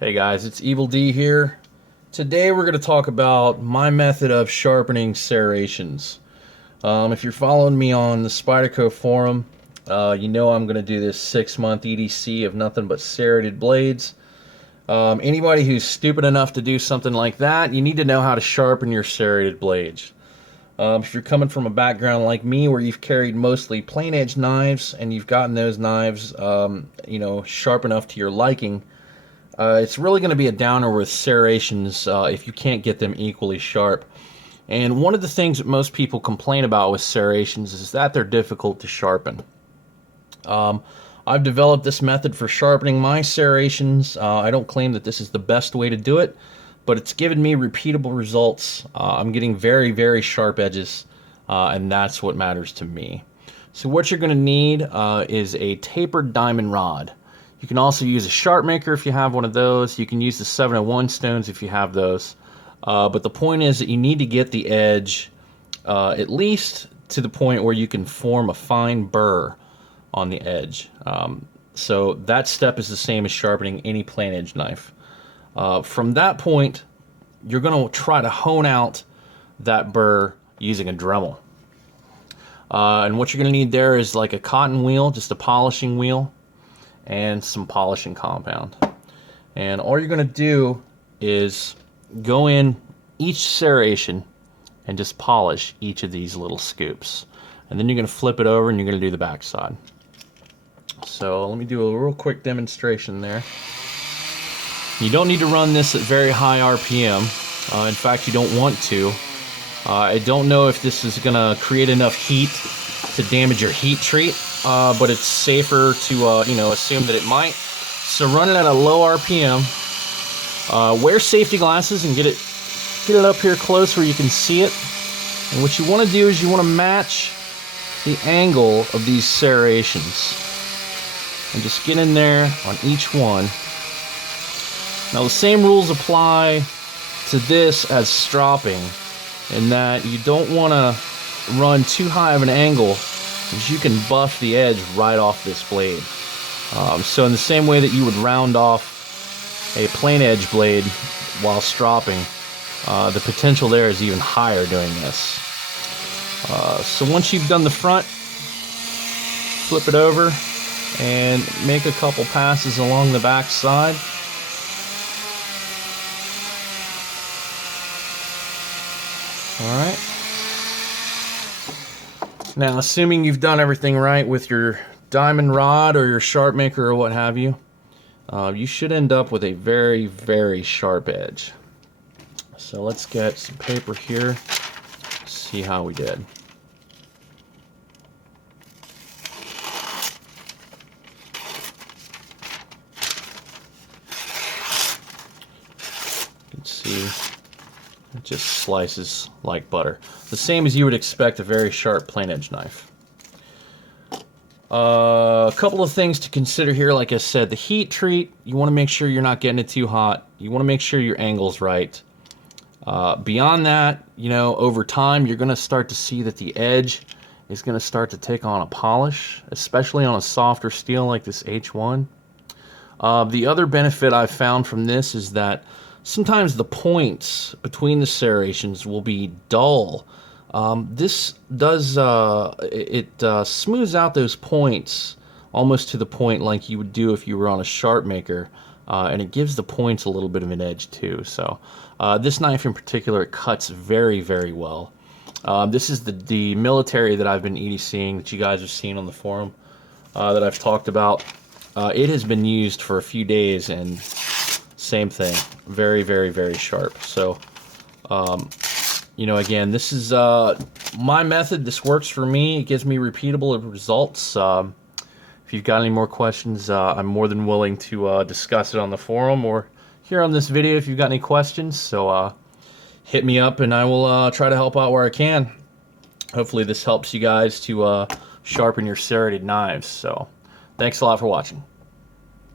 Hey guys, it's Evil D here. Today we're going to talk about my method of sharpening serrations. If you're following me on the Spyderco forum, you know I'm going to do this 6-month EDC of nothing but serrated blades. Anybody who's stupid enough to do something like that, you need to know how to sharpen your serrated blades. If you're coming from a background like me where you've carried mostly plain edge knives and you've gotten those knives sharp enough to your liking, it's really going to be a downer with serrations if you can't get them equally sharp. And one of the things that most people complain about with serrations is that they're difficult to sharpen. I've developed this method for sharpening my serrations. I don't claim that this is the best way to do it, but it's given me repeatable results. I'm getting very, very sharp edges, and that's what matters to me. So what you're going to need is a tapered diamond rod. You can also use a sharp maker if you have one of those. You can use the 701 stones if you have those. But the point is that you need to get the edge at least to the point where you can form a fine burr on the edge. So that step is the same as sharpening any plain edge knife. From that point, you're going to try to hone out that burr using a Dremel. And what you're going to need there is like a cotton wheel, just a polishing wheel, and some polishing compound. And all you're going to do is go in each serration and just polish each of these little scoops. And then you're going to flip it over and you're going to do the back side. So let me do a real quick demonstration there. You don't need to run this at very high RPM. In fact, you don't want to. I don't know if this is going to create enough heat to damage your heat treat, but it's safer to assume that it might. So run it at a low RPM. Wear safety glasses and get it up here close where you can see it. And what you want to do is you want to match the angle of these serrations, and just get in there on each one. Now the same rules apply to this as stropping, in that you don't want to run too high of an angle, because you can buff the edge right off this blade. So in the same way that you would round off a plain edge blade while stropping, the potential there is even higher doing this. So once you've done the front, flip it over and make a couple passes along the back side. Alright. Now, assuming you've done everything right with your diamond rod or your sharp maker or what have you, you should end up with a very, very sharp edge. So let's get some paper here, see how we did. You can see it just slices like butter. The same as you would expect a very sharp plain edge knife. A couple of things to consider here. Like I said, the heat treat, you want to make sure you're not getting it too hot. You want to make sure your angle's right. Beyond that, over time, you're going to start to see that the edge is going to start to take on a polish, especially on a softer steel like this H1. The other benefit I've found from this is that sometimes the points between the serrations will be dull. This does, smooths out those points almost to the point like you would do if you were on a sharp maker, and it gives the points a little bit of an edge too. So this knife in particular, it cuts very, very well. This is the military that I've been EDCing that you guys have seen on the forum that I've talked about. It has been used for a few days and same thing, very, very, very sharp. So, again, this is my method. This works for me. It gives me repeatable results. If you've got any more questions, I'm more than willing to discuss it on the forum or here on this video if you've got any questions. So hit me up and I will try to help out where I can. Hopefully this helps you guys to sharpen your serrated knives. So thanks a lot for watching.